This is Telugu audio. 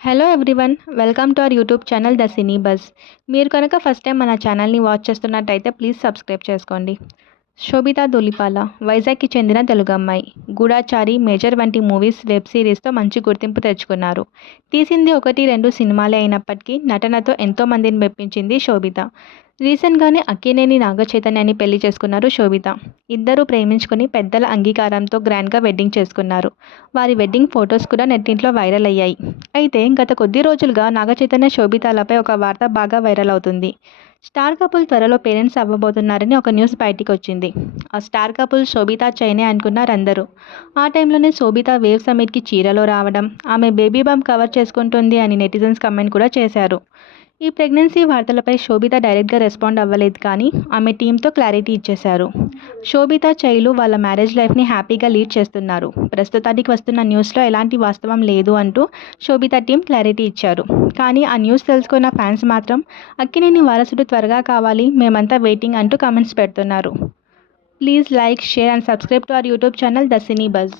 Hello everyone welcome to our YouTube channel the cine buzz మీరు కనుక ఫస్ట్ టైం మన ఛానల్ని వాచ్ చేస్తున్నట్టయితే ప్లీజ్ సబ్స్క్రైబ్ చేసుకోండి. శోభితా దొలిపాల వైజాగ్కి చెందిన తెలుగు అమ్మాయి. గూఢాచారి మేజర్ వంటి మూవీస్ వెబ్ సిరీస్తో మంచి గుర్తింపు తెచ్చుకున్నారు. తీసింది ఒకటి రెండు సినిమాలే అయినప్పటికీ నటనతో ఎంతో మందిని మెప్పించింది శోభిత. రీసెంట్గానే అక్కినేని నాగ చైతన్యాన్ని పెళ్ళి చేసుకున్నారు శోభిత. ఇద్దరూ ప్రేమించుకుని పెద్దల అంగీకారంతో గ్రాండ్గా వెడ్డింగ్ చేసుకున్నారు. వారి వెడ్డింగ్ ఫొటోస్ కూడా నెట్టింట్లో వైరల్ అయ్యాయి. అయితే గత కొద్ది రోజులుగా నాగ చైతన్య శోభితాలపై ఒక వార్త బాగా వైరల్ అవుతుంది. స్టార్ కపుల్ త్వరలో పేరెంట్స్ అవ్వబోతున్నారని ఒక న్యూస్ బయటికి వచ్చింది ఆ స్టార్ కపుల్ శోభితా చైనే అనుకున్నారు అందరూ ఆ టైంలోనే శోభిత వేవ్ సమిట్కి చీరలో రావడం ఆమె బేబీ బామ్ కవర్ చేసుకుంటుంది అని నెటిజన్స్ కమెంట్ కూడా చేశారు. ఈ ప్రెగ్నెన్సీ వార్తలపై శోభిత డైరెక్ట్గా రెస్పాండ్ అవ్వలేదు కానీ ఆమె టీంతో క్లారిటీ ఇచ్చేశారు. శోభిత చైలు వాళ్ళ మ్యారేజ్ లైఫ్ని హ్యాపీగా లీడ్ చేస్తున్నారు. ప్రస్తుతానికి వస్తున్న న్యూస్లో ఎలాంటి వాస్తవం లేదు అంటూ శోభిత టీం క్లారిటీ ఇచ్చారు. కానీ ఆ న్యూస్ తెలుసుకున్న ఫ్యాన్స్ మాత్రం అక్కినేని వారసుడు త్వరగా కావాలి. మేమంతా వెయిటింగ్ అంటూ కామెంట్స్ పెడుతున్నారు. Please like share and subscribe to our YouTube channel the cine buzz.